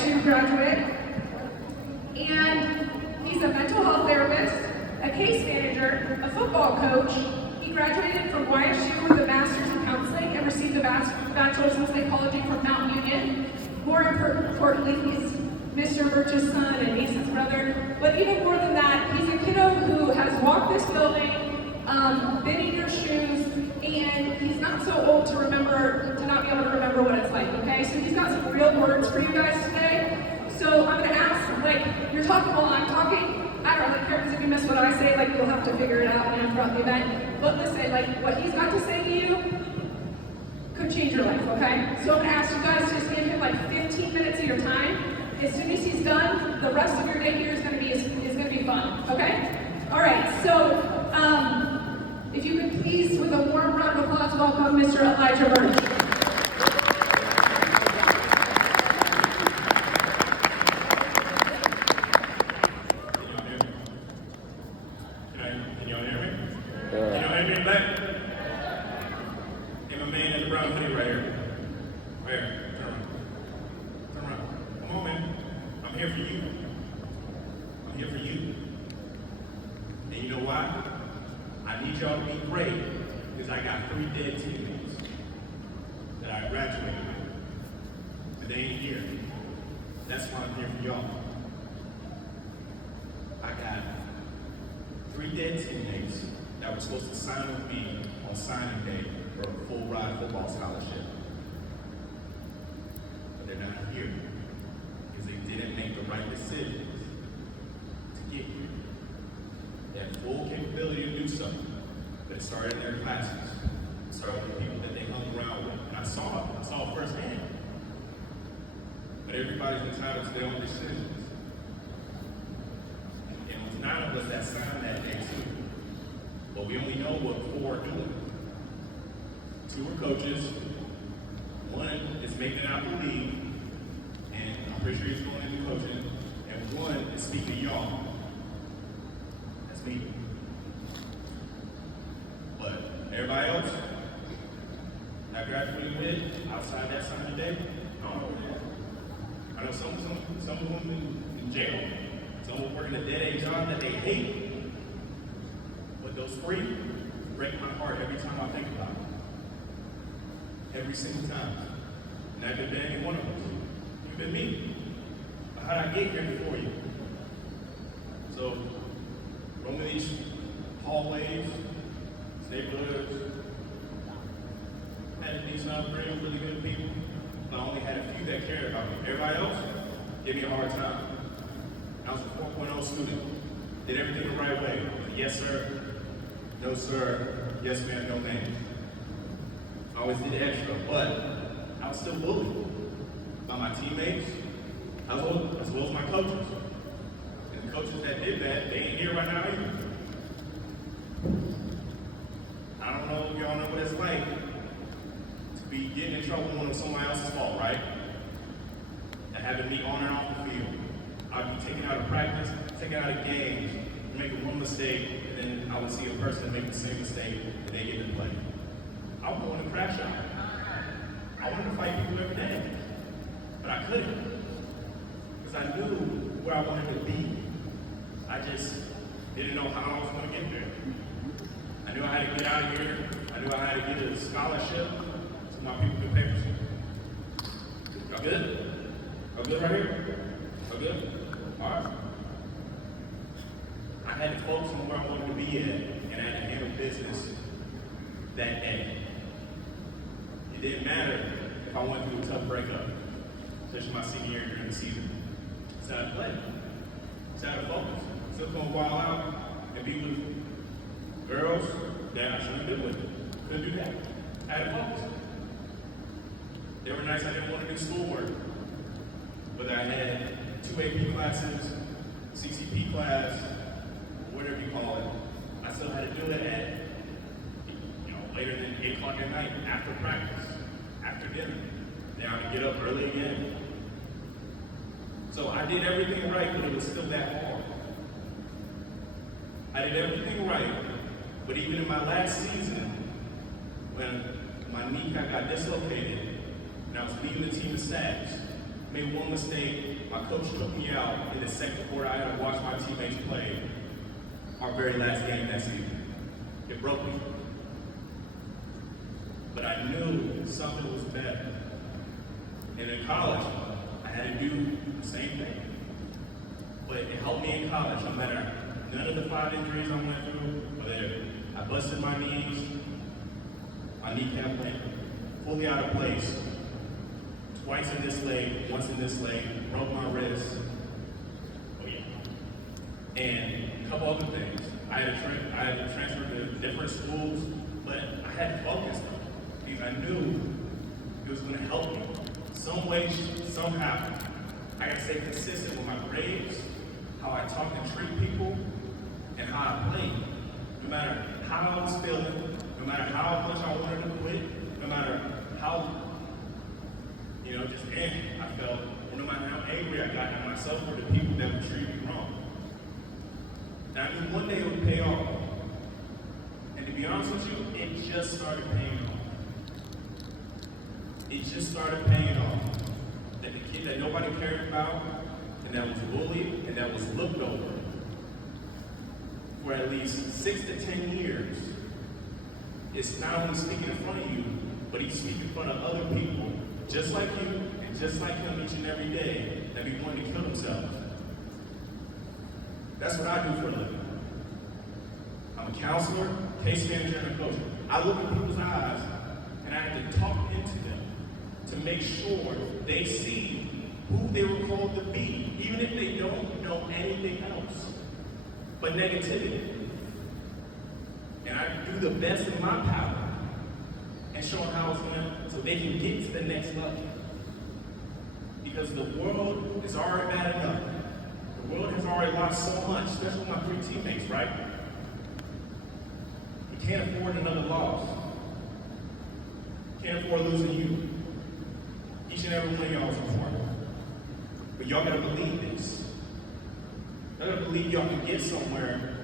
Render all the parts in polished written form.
YSU graduate. And he's a mental health therapist, a case manager, a football coach. He graduated from YSU with a master's in counseling and received a bachelor's in psychology from Mount Union. More importantly, he's Mr. Birch's son and niece's brother. But even more than that, he's a kiddo who has walked this building, been in your shoes, and he's not so old to not be able to remember what it's like, okay? So he's got some real words for you guys today. So I'm gonna ask, you're talking while I'm talking. I don't really care, because if you miss what I say, you'll have to figure it out throughout the event. But listen, what he's got to say to you could change your life, okay? So I'm gonna ask you guys to just give him 15 minutes of your time. As soon as he's done, the rest of your day here is gonna be fun, okay? All right, so if you could please, with a warm round of applause, welcome Mr. Elijah Birch. Can y'all hear me? Can y'all hear me back? Hey, my man in the brown hoodie right here. Right here. Turn around. Come on, man. I'm here for you. I'm here for you. And you know why? I need y'all to be great, because I got 3 dead teammates that I graduated with. But they ain't here. That's why I'm here for y'all. I got 3 dead teammates that were supposed to sign with me on signing day for a full ride football scholarship. But they're not here because they didn't make the right decisions to get here. They had full capability to do so, but it started in their classes. It started with the people that they hung around with. And I saw it firsthand. But everybody's entitled to their own decisions. And it was 9 of us that signed that day too. But we only know what 4 are doing. 2 are coaches. 1 is making it out the league. And I'm pretty sure he's going into coaching. And 1 is speaking to y'all. That's me. But everybody else I graduated with outside that signing day, I don't know where they are. I know some of them in jail. Some will work in a dead-end job that they hate. But those 3 break my heart every time I think about them. Every single time. And that could be any one of us. You've been me. But how did I get here before you? So, roaming these hallways, neighborhoods, had a decent upbringing, really good people. But I only had a few that cared about me. Everybody else gave me a hard time. I was a 4.0 student. Did everything the right way. Yes, sir. No, sir. Yes, ma'am. No, ma'am. I always did extra, but I was still bullied by my teammates as well as my coaches. And the coaches that did that, they ain't here right now either. I don't know if y'all know what it's like to be getting in trouble when it's someone else's fault, right? And having me on and off the field. I'd be taken out of practice, taken out of games, make one mistake, and then I would see a person make the same mistake, and they get to play. I was going to crash out. I wanted to fight people every day, but I couldn't, because I knew where I wanted to be. I just didn't know how I was going to get there. I knew I had to get out of here. I knew I had to get a scholarship so my people could pay for it. Y'all good? Y'all good right here? Y'all good? All right. I had to focus on where I wanted to be at, and I had to handle business that day. It didn't matter if I went through a tough breakup, especially my senior year during the season. So I play. So I had to focus. Still gonna wild out and be with girls that I shouldn't have been with. Couldn't do that. I had to focus. There were nights I didn't want to do schoolwork, whether I had 2 AP classes, CCP class, whatever you call it. I still had to do it at later than 8 o'clock at night, after practice, after dinner. Then I would get up early again. So I did everything right, but it was still that hard. I did everything right, but even in my last season, when my knee got dislocated, and I was leading the team in sacks, made one mistake. My coach took me out in the second quarter. I had to watch my teammates play our very last game that season. It broke me. But I knew something was better. And in college, I had to do the same thing. But it helped me in college, no matter none of the 5 injuries I went through, whether I busted my knees, my kneecap went fully out of place, twice in this leg, once in this leg, broke my wrist. Oh yeah. And a couple other things. I had to transfer to different schools, but I had to focus on it because I knew it was going to help me. Some way, somehow, I got to stay consistent with my grades, how I talk and treat people, and how I play. No matter how I was feeling, no matter how much I wanted to quit, no matter how, I felt, or no matter how angry I got at myself or the people that would treat me wrong. And I knew one day it would pay off. And to be honest with you, it just started paying off. It just started paying off. That the kid that nobody cared about, and that was bullied, and that was looked over for at least 6 to 10 years, is not only speaking in front of you, but he's speaking in front of other people, just like you, and just like him each and every day, that be wanting to kill themselves. That's what I do for a living. I'm a counselor, case manager, and a coach. I look in people's eyes, and I have to talk into them to make sure they see who they were called to be, even if they don't know anything else but negativity. And I do the best in my power and show them how it's going to, so they can get to the next level. Because the world is already bad enough. The world has already lost so much, especially my 3 teammates, right? We can't afford another loss. Can't afford losing you. Each and every one of y'all is important. But y'all gotta believe this. Y'all gotta believe y'all can get somewhere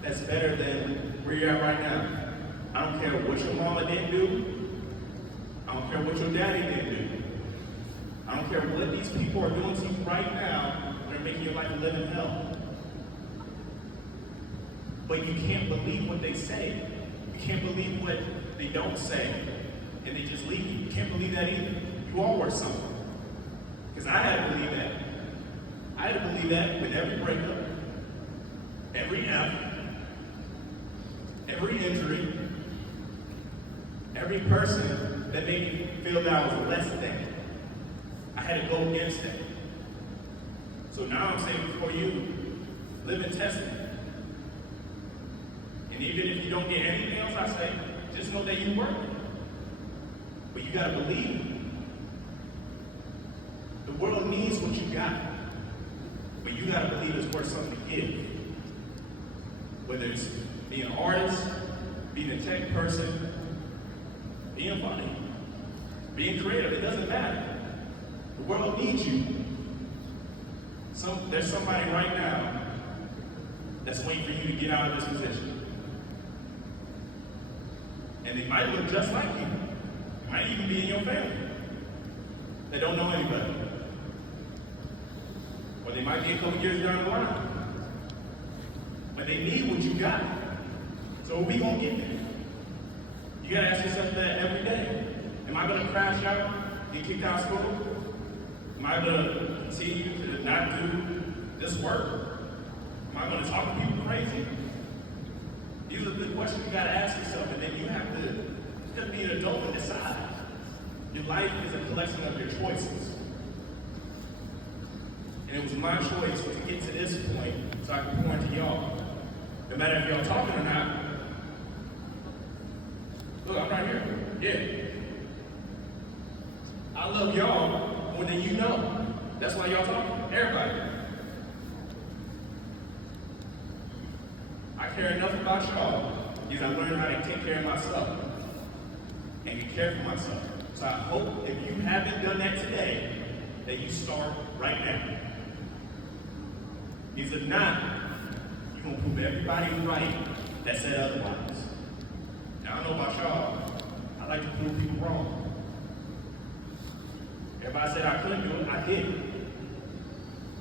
that's better than where you're at right now. I don't care what your mama didn't do. I don't care what your daddy didn't do. I don't care what these people are doing to you right now that are making your life a living hell. But you can't believe what they say. You can't believe what they don't say. And they just leave you. You can't believe that either. You all worth something. Because I had to believe that. I had to believe that with every breakup, every F, every injury, every person that made me feel that I was less than. I had to go against that. So now I'm saying before you, live in testament. And even if you don't get anything else I say, just know that you work. But you gotta believe it. The world needs what you got. But you gotta believe it's worth something to give. Whether it's being an artist, being a tech person, being funny, being creative, it doesn't matter. The world needs you. There's somebody right now that's waiting for you to get out of this position. And they might look just like you. Might even be in your family. They don't know anybody. Or they might be a couple years down the line. But they need what you got. So are we gonna get there? You gotta ask yourself that every day. Am I gonna crash out, get kicked out of school? Am I gonna continue to not do this work? Am I gonna talk to people crazy? These are the questions you gotta ask yourself, and then you have to be an adult and decide. Your life is a collection of your choices. And it was my choice to get to this point so I could pour into y'all. No matter if y'all talking or not. Look, I'm right here. Yeah. I love y'all more than you know. That's why y'all talking. Everybody. I care enough about y'all because I learned how to take care of myself and to care for myself. So I hope if you haven't done that today, that you start right now. Because if not, you're going to prove everybody right that said otherwise. Now, I don't know about y'all. I like to prove people wrong. Everybody said I couldn't do it, I did.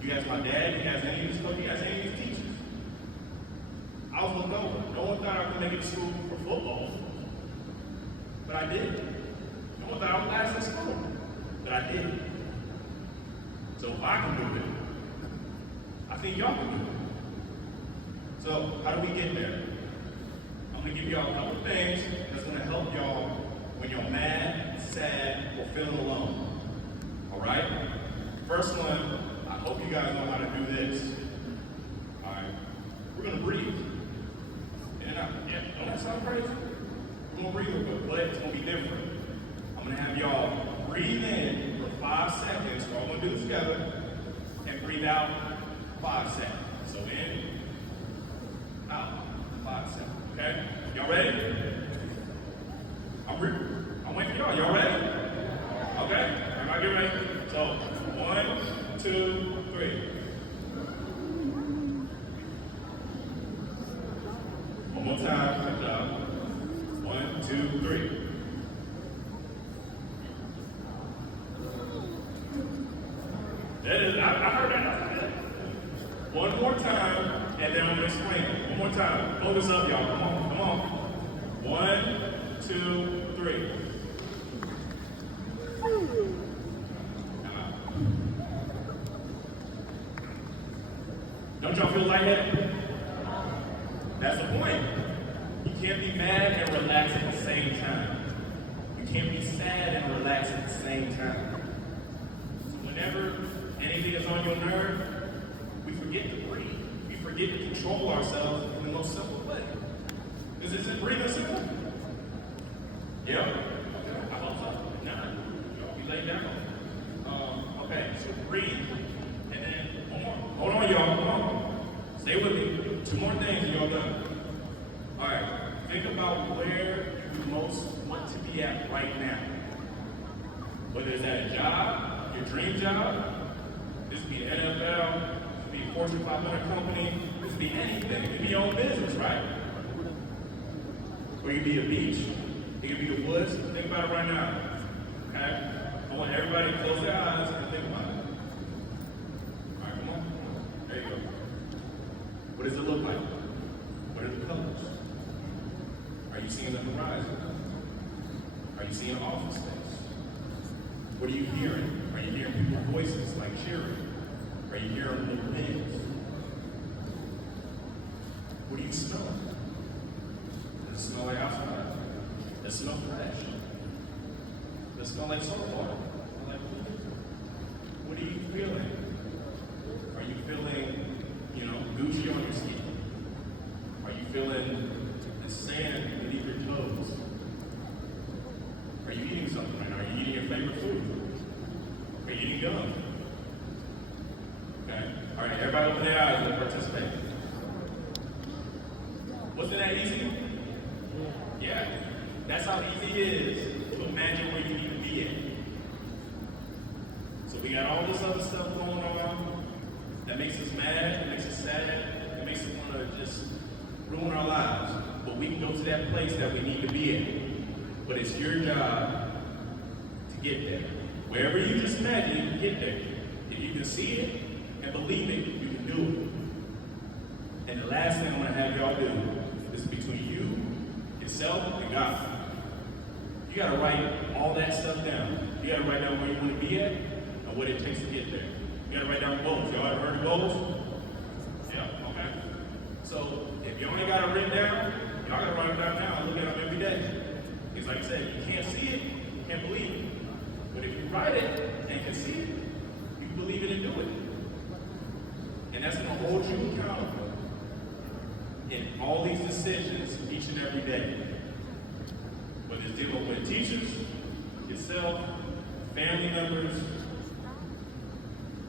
You ask my dad, you ask any of these coaches, you ask any of these teachers. I was looked over. No one thought I would make it to school for football, but I did. No one thought I would last in school, but I did. So if I can do it, I think y'all can do it. So how do we get there? I'm going to give y'all a couple of things that's going to help y'all when you're mad, sad, or feeling alone. All right? First one, I hope you guys know how to do this. All right? We're going to breathe. In and out. Yeah, don't that sound crazy? We're going to breathe a little bit, but it's going to be different. I'm going to have y'all breathe in for 5 seconds. We're all going to do this together. And breathe out 5 seconds. So in, out, 5 seconds. Okay? Y'all ready? I'm waiting for y'all. Y'all ready? Okay? Everybody get ready? So, 1, 2, 3. One more time. Good job. 1, 2, 3. That is, I heard that. One more time, and then I'm going to explain it. One more time. Focus up, y'all. Come on, come on. 1, 2, 3. Don't y'all feel lightheaded? That's the point. You can't be mad and relax at the same time. You can't be sad and relax at the same time. So whenever anything is on your nerve, we forget to breathe. We forget to control ourselves in the most simple way. Is it breathing simple? Yeah? I hope so. Nah. Y'all be laid down. Okay, so breathe. And then one more. Hold on, y'all. Come on. Stay with me. 2 more things and y'all done. Alright. Think about where you most want to be at right now. Whether it's at a job, your dream job, this could be an NFL, this could be a Fortune 500 company, this could be anything. It could be your own business, right? Or it could be a beach. It could be the woods. Think about it right now. Okay? I want everybody to close their eyes and think about it. Alright, come on. There you go. What does it look like? What are the colors? Are you seeing the horizon? Are you seeing office space? What are you hearing? Are you hearing people's voices like cheering? Are you hearing little things? What do you smell? Does it smell like outside? Does it smell fresh? Does it smell like salt water? What are you feeling? Are you feeling, Gucci on your skin? Are you feeling the sand beneath your toes? Are you eating something right now? Are you eating your favorite food? Are you eating gum? Okay. All right, everybody open their eyes and participate. Wasn't that easy? Yeah. That's how easy it is to imagine where you need to be at. So we got all this other stuff going on that makes us mad, that makes us sad, that makes us want to just ruin our lives. But we can go to that place that we need to be at. But it's your job to get there. Wherever you just imagine, you can get there. If you can see it and believe it, you can do it. And the last thing I'm going to have y'all do is between you, yourself, and God. You got to write all that stuff down. You got to write down where you want to be at and what it takes to get there. You got to write down goals. Y'all ever heard of goals? Yeah, okay. So if you only got it written down, y'all got to write them down now and look at them every day. Because like I said, you can't see it, you can't believe it. But if you write it and can see it, you can believe it and do it. And that's going to hold you accountable in all these decisions each and every day. Whether it's dealing with teachers, yourself, family members,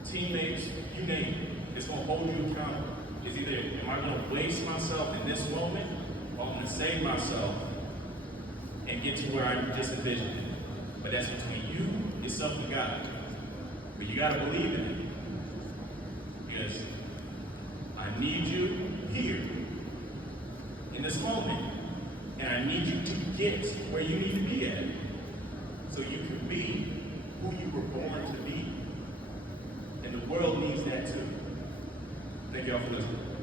teammates, you name it. It's going to hold you accountable. It's either, am I going to waste myself in this moment, or I'm going to save myself and get to where I just envisioned it. But that's between you, yourself, and God. But you got to believe in it. Because I need you here, in this moment, and I need you to get where you need to be at, so you can be who you were born to world needs that too. Thank y'all for listening.